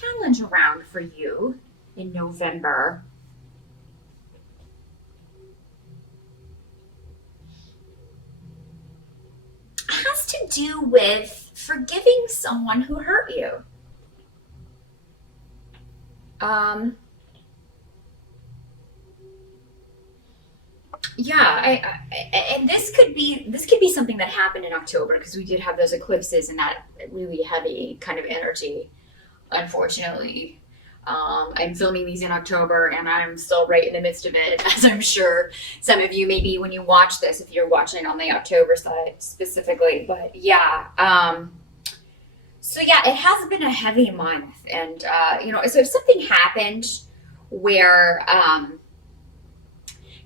challenge around for you in November has to do with forgiving someone who hurt you. Um, yeah, and this could be something that happened in October because we did have those eclipses and that really heavy kind of energy. Unfortunately, I'm filming these in October and I'm still right in the midst of it, as I'm sure some of you maybe when you watch this, if you're watching on the October side specifically. But yeah, so yeah, it has been a heavy month, and so if something happened where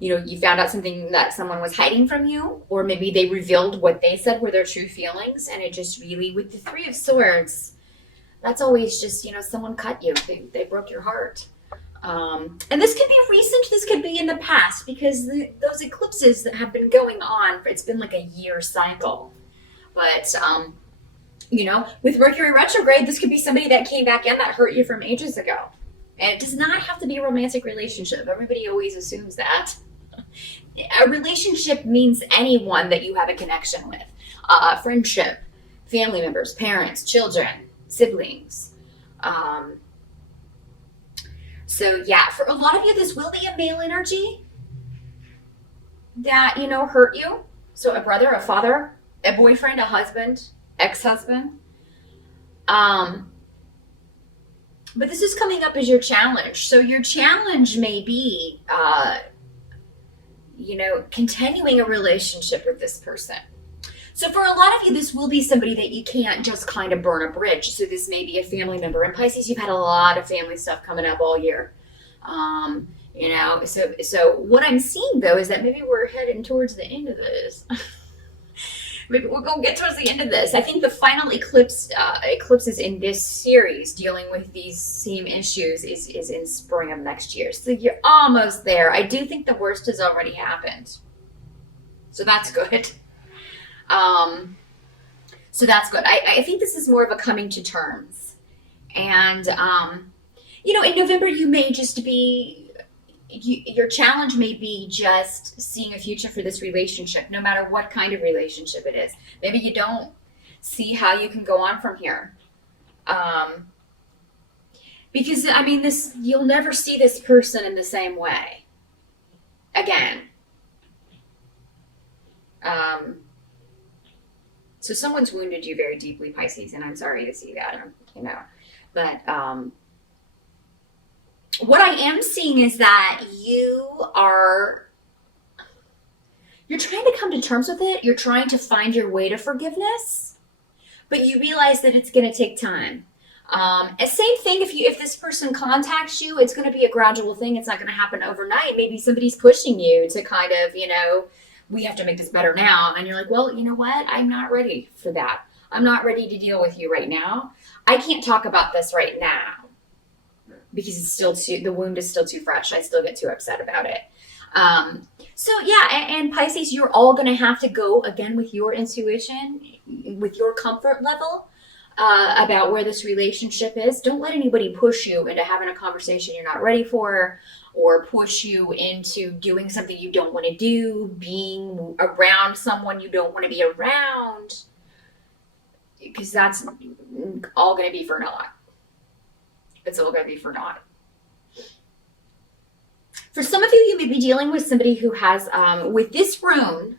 you found out something that someone was hiding from you, or maybe they revealed what they said were their true feelings, and it just really, with the Three of Swords, that's always just, someone cut you. They broke your heart. And this could be recent, this could be in the past, because those eclipses that have been going on, it's been like a year cycle. But, with Mercury retrograde, this could be somebody that came back in that hurt you from ages ago. And it does not have to be a romantic relationship. Everybody always assumes that. A relationship means anyone that you have a connection with. Friendship, family members, parents, children, siblings. So yeah, for a lot of you, this will be a male energy that, hurt you. So a brother, a father, a boyfriend, a husband, ex-husband. But this is coming up as your challenge. So your challenge may be, continuing a relationship with this person. So for a lot of you, this will be somebody that you can't just kind of burn a bridge. So this may be a family member. In Pisces, you've had a lot of family stuff coming up all year. So what I'm seeing though is that maybe we're heading towards the end of this. Maybe we're going to get towards the end of this. I think the final eclipses in this series dealing with these same issues is in spring of next year. So you're almost there. I do think the worst has already happened. So that's good. I think this is more of a coming to terms. And, in November, you may just be, your challenge may be just seeing a future for this relationship, no matter what kind of relationship it is. Maybe you don't see how you can go on from here. Because, you'll never see this person in the same way again. So someone's wounded you very deeply, Pisces, and I'm sorry to see that, But what I am seeing is that you're trying to come to terms with it. You're trying to find your way to forgiveness, but you realize that it's going to take time. And same thing if this person contacts you, it's going to be a gradual thing. It's not going to happen overnight. Maybe somebody's pushing you to kind of, we have to make this better now. And you're like, well, you know what? I'm not ready for that. I'm not ready to deal with you right now. I can't talk about this right now because the wound is still too fresh. I still get too upset about it. And Pisces, you're all going to have to go again with your intuition, with your comfort level about where this relationship is. Don't let anybody push you into having a conversation you're not ready for, or push you into doing something you don't want to do, being around someone you don't want to be around, because that's all going to be for naught. It's all going to be for naught. For some of you, you may be dealing with somebody who has, with this rune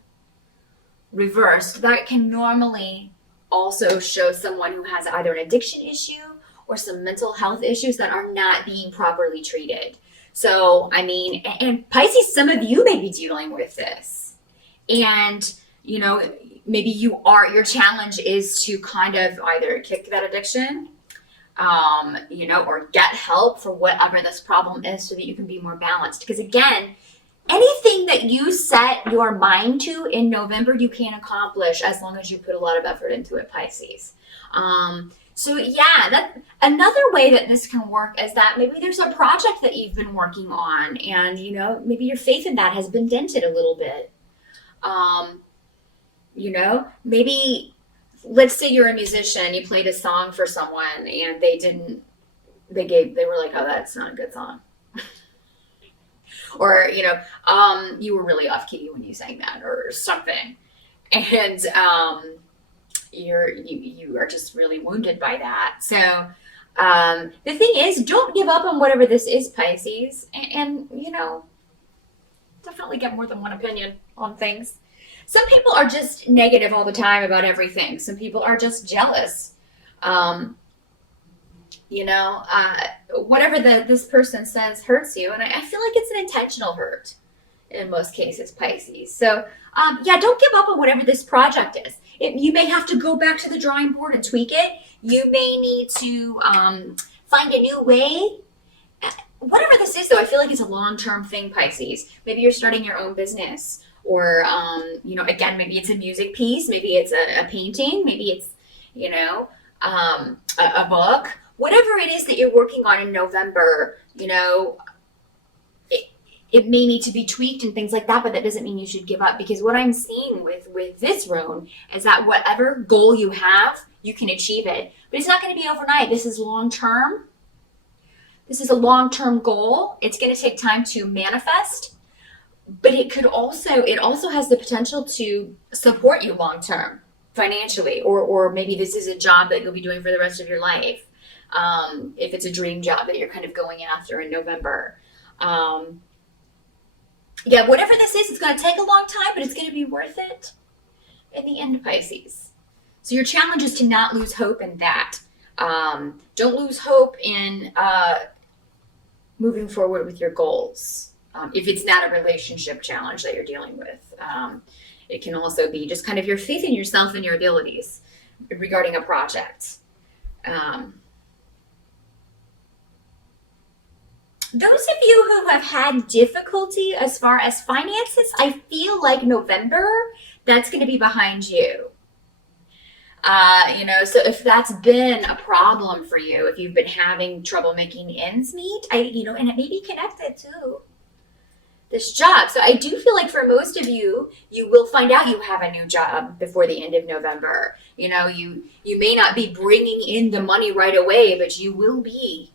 reversed, that can normally also show someone who has either an addiction issue or some mental health issues that are not being properly treated. So, and Pisces, some of you may be dealing with this. And, maybe your challenge is to kind of either kick that addiction, or get help for whatever this problem is so that you can be more balanced. Because again, anything that you set your mind to in November, you can accomplish as long as you put a lot of effort into it, Pisces. That another way that this can work is that maybe there's a project that you've been working on and, maybe your faith in that has been dented a little bit. Maybe let's say you're a musician, you played a song for someone and they they were like, oh, that's not a good song. Or, you were really off key when you sang that or something. And you are just really wounded by that. So the thing is, don't give up on whatever this is, Pisces. And definitely get more than one opinion on things. Some people are just negative all the time about everything. Some people are just jealous. Whatever this person says hurts you. And I feel like it's an intentional hurt in most cases, Pisces. So, don't give up on whatever this project is. You may have to go back to the drawing board and tweak it. You may need to find a new way. Whatever this is, though, I feel like it's a long-term thing, Pisces. Maybe you're starting your own business, or, again, maybe it's a music piece. Maybe it's a painting. Maybe it's, a book. Whatever it is that you're working on in November, it may need to be tweaked and things like that, but that doesn't mean you should give up, because what I'm seeing with this rune is that whatever goal you have, you can achieve it. But it's not going to be overnight. This is long-term. This is a long-term goal. It's going to take time to manifest, but it also has the potential to support you long-term financially, or maybe this is a job that you'll be doing for the rest of your life. If it's a dream job that you're kind of going after in November. Whatever this is, it's going to take a long time, but it's going to be worth it in the end, Pisces. So your challenge is to not lose hope in that. Don't lose hope in moving forward with your goals. If it's not a relationship challenge that you're dealing with, it can also be just kind of your faith in yourself and your abilities regarding a project. Those of you who have had difficulty as far as finances, I feel like November, that's going to be behind you. So if that's been a problem for you, if you've been having trouble making ends meet, and it may be connected to this job. So I do feel like for most of you, you will find out you have a new job before the end of November. You may not be bringing in the money right away, but you will be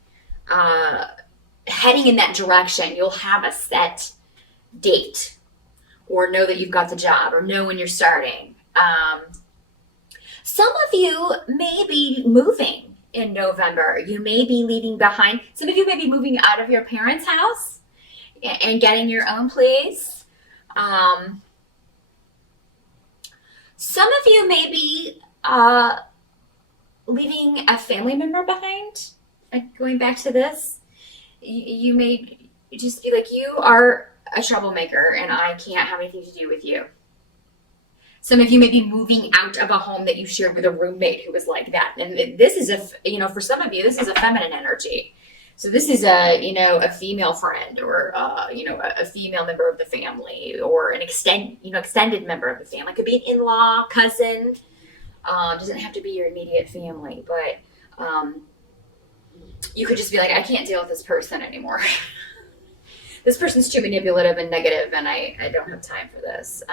heading in that direction. You'll have a set date, or know that you've got the job, or know when you're starting. Some of you may be moving in November. You may be leaving behind. Some of you may be moving out of your parents' house and getting your own place. Some of you may be leaving a family member behind. Going back to this, you may just be like, you are a troublemaker and I can't have anything to do with you. Some of you may be moving out of a home that you shared with a roommate who was like that. And this is for some of you, this is a feminine energy. So this is a female friend, or a female member of the family, or an extended member of the family. It could be an in-law, cousin. Doesn't have to be your immediate family, but you could just be like, I can't deal with this person anymore. This person's too manipulative and negative, and I don't have time for this.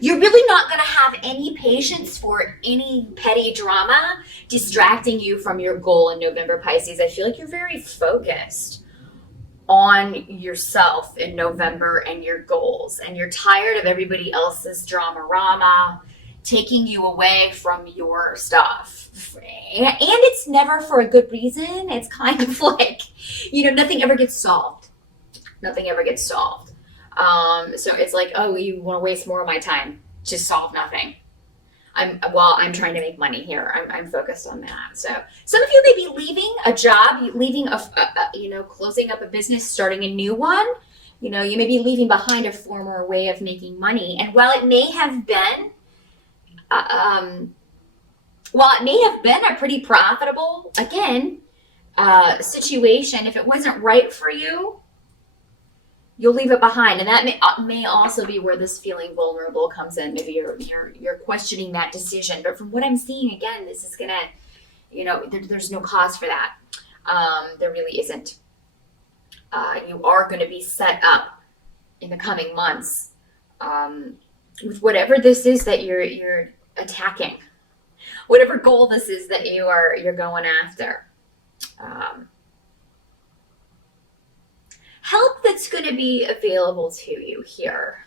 You're really not going to have any patience for any petty drama distracting you from your goal in November, Pisces. I feel like you're very focused on yourself in November and your goals, and you're tired of everybody else's drama taking you away from your stuff. And it's never for a good reason. It's kind of like, nothing ever gets solved. Nothing ever gets solved. So it's like, oh, you want to waste more of my time to solve nothing. I'm trying to make money here. I'm focused on that. So some of you may be leaving a job, leaving closing up a business, starting a new one. You may be leaving behind a former way of making money. And while it may have been, a pretty profitable, situation, if it wasn't right for you, you'll leave it behind. And that may also be where this feeling vulnerable comes in. Maybe you're questioning that decision. But from what I'm seeing, again, this is gonna, there's no cause for that. There really isn't. You are going to be set up in the coming months with whatever this is that you're attacking, whatever goal this is that you're going after. Um, help that's going to be available to you here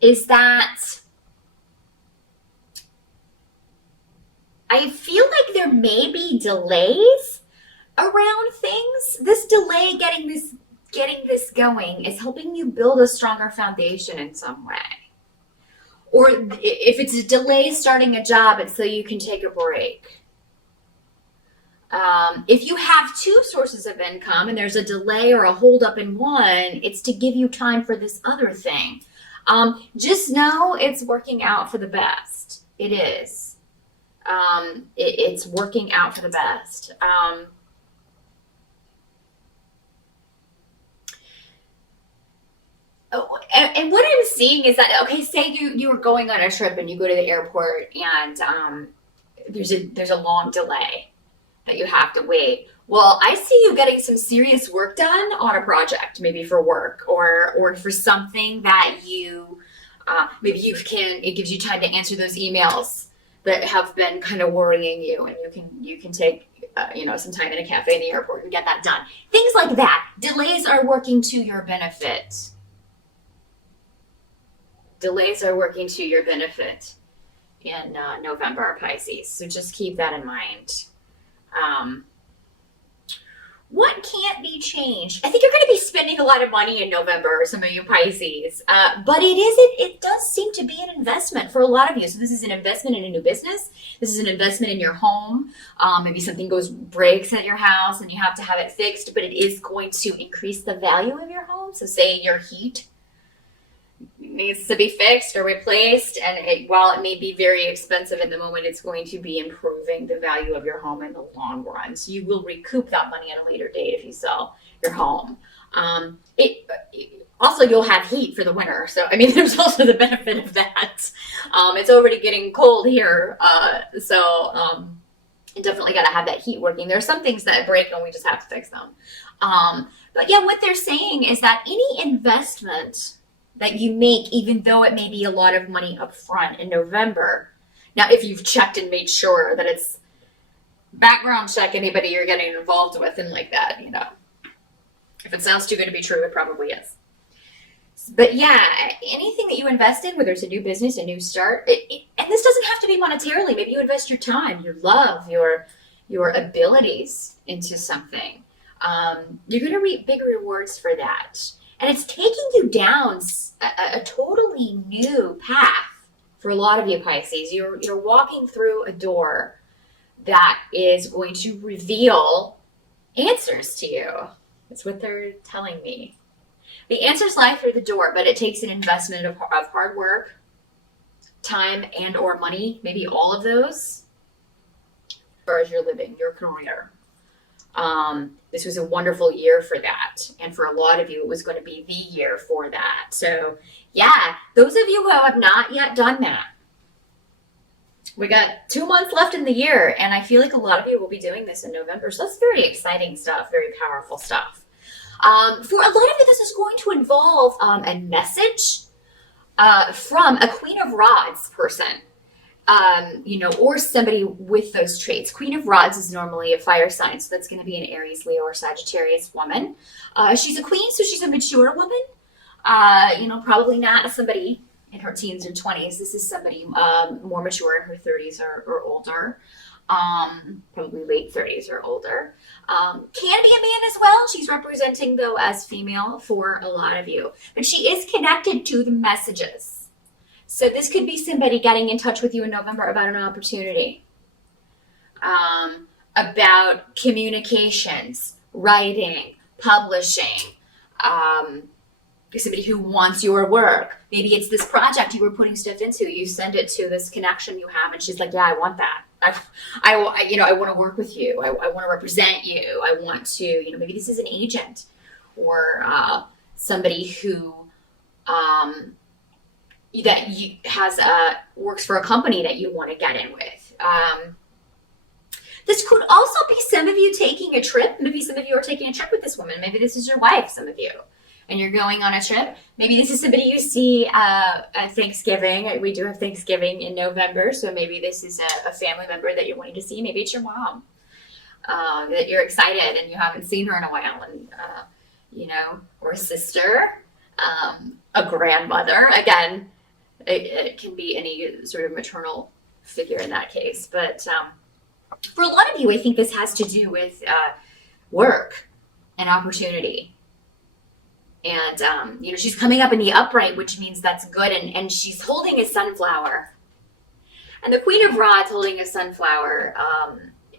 is that I feel like there may be delays around things. This delay getting this going is helping you build a stronger foundation in some way. Or if it's a delay starting a job, it's so you can take a break. If you have two sources of income and there's a delay or a holdup in one, it's to give you time for this other thing. Just know it's working out for the best. It is. It's working out for the best. Oh, and what I'm seeing is that, okay, say you were going on a trip and you go to the airport and there's a long delay that you have to wait. Well, I see you getting some serious work done on a project, maybe for work or for something that you maybe it gives you time to answer those emails that have been kind of worrying you, and you can take some time in a cafe in the airport and get that done. Things like that. Delays are working to your benefit. Delays are working to your benefit in November, Pisces. So just keep that in mind. What can't be changed? I think you're going to be spending a lot of money in November, some of you Pisces, but it does seem to be an investment for a lot of you. So this is an investment in a new business. This is an investment in your home. Maybe something breaks at your house and you have to have it fixed, but it is going to increase the value of your home. So say your heat needs to be fixed or replaced, and while it may be very expensive in the moment, it's going to be improving the value of your home in the long run. So you will recoup that money at a later date if you sell your home. Also, you'll have heat for the winter, so I mean, there's also the benefit of that. It's already getting cold here, so you definitely got to have that heat working. There are some things that break and we just have to fix them. But yeah, what they're saying is that any investment that you make, even though it may be a lot of money up front in November. Now, if you've checked and made sure that it's background check anybody you're getting involved with and like that, If it sounds too good to be true, it probably is. But yeah, anything that you invest in, whether it's a new business, a new start, and this doesn't have to be monetarily. Maybe you invest your time, your love, your abilities into something. You're going to reap big rewards for that. And it's taking you down a totally new path for a lot of you Pisces. You're walking through a door that is going to reveal answers to you. That's what they're telling me. The answers lie through the door, but it takes an investment of hard work, time, and or money, maybe all of those, as far as you're living, your career. This was a wonderful year for that. And for a lot of you, it was going to be the year for that. So yeah, those of you who have not yet done that, we got 2 months left in the year. And I feel like a lot of you will be doing this in November. So that's very exciting stuff, very powerful stuff. For a lot of you, this is going to involve a message from a Queen of Rods person. Or somebody with those traits. Queen of Rods is normally a fire sign, so that's going to be an Aries, Leo, or Sagittarius woman. She's a queen, so she's a mature woman. Probably not somebody in her teens or 20s. This is somebody more mature in her 30s or older. Probably late 30s or older. Can be a man as well. She's representing, though, as female for a lot of you. But she is connected to the messages. So this could be somebody getting in touch with you in November about an opportunity, about communications, writing, publishing, somebody who wants your work. Maybe it's this project you were putting stuff into. You send it to this connection you have, and she's like, "Yeah, I want that. I want to work with you. I want to represent you. I want to, maybe this is an agent or somebody who." That works for a company that you want to get in with. This could also be some of you taking a trip. Maybe some of you are taking a trip with this woman. Maybe this is your wife, some of you, and you're going on a trip. Maybe this is somebody you see at Thanksgiving. We do have Thanksgiving in November, so maybe this is a family member that you're wanting to see. Maybe it's your mom. that you're excited and you haven't seen her in a while, and or a sister, a grandmother. Again, it can be any sort of maternal figure in that case. But for a lot of you, I think this has to do with work and opportunity. And, she's coming up in the upright, which means that's good. And she's holding a sunflower. And the Queen of Rods holding a sunflower,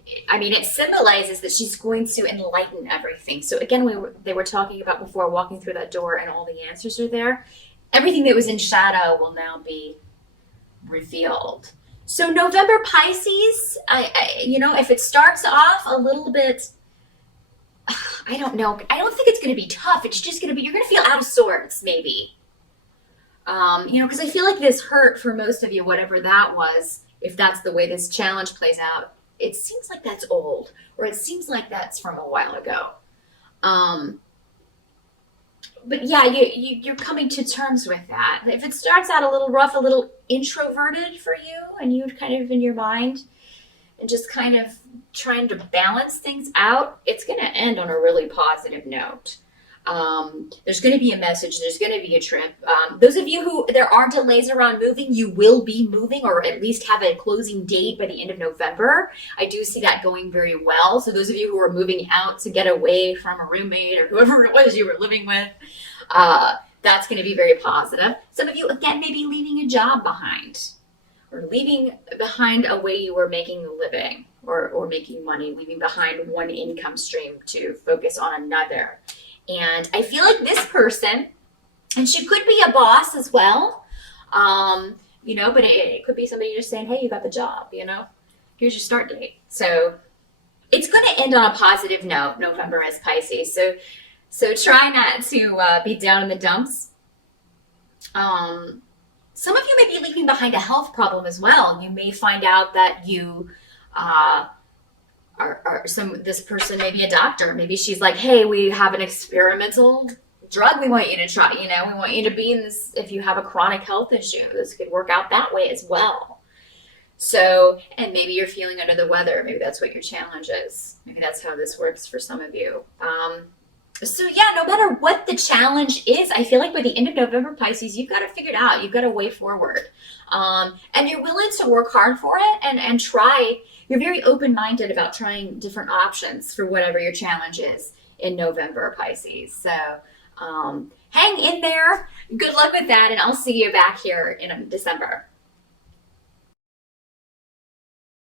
it symbolizes that she's going to enlighten everything. So again, they were talking about before, walking through that door and all the answers are there. Everything that was in shadow will now be revealed. So November Pisces, if it starts off a little bit, I don't know. I don't think it's going to be tough. It's just going to be, you're going to feel out of sorts, maybe. Because I feel like this hurt for most of you, whatever that was, if that's the way this challenge plays out, it seems like that's old, or it seems like that's from a while ago. But yeah, you're coming to terms with that. If it starts out a little rough, a little introverted for you, and you kind of in your mind, and just kind of trying to balance things out, it's going to end on a really positive note. There's going to be a message. There's going to be a trip. Those of you who there are delays around moving, you will be moving, or at least have a closing date by the end of November. I do see that going very well. So those of you who are moving out to get away from a roommate or whoever it was you were living with, that's going to be very positive. Some of you, again, maybe leaving a job behind, or leaving behind a way you were making a living or making money, leaving behind one income stream to focus on another. And I feel like this person, and she could be a boss as well, but it could be somebody just saying, hey, you got the job, here's your start date. So it's going to end on a positive note, November as Pisces. So try not to be down in the dumps. Some of you may be leaving behind a health problem as well. You may find out that you this person may be a doctor. Maybe she's like, hey, we have an experimental drug we want you to try. We want you to be in this. If you have a chronic health issue, this could work out that way as well. So, and maybe you're feeling under the weather. Maybe that's what your challenge is. Maybe that's how this works for some of you. So yeah, no matter what the challenge is, I feel like by the end of November, Pisces, you've got to figure it out. You've got a way forward. And you're willing to work hard for it and try. You're very open-minded about trying different options for whatever your challenge is in November, Pisces. So hang in there. Good luck with that, and I'll see you back here in December.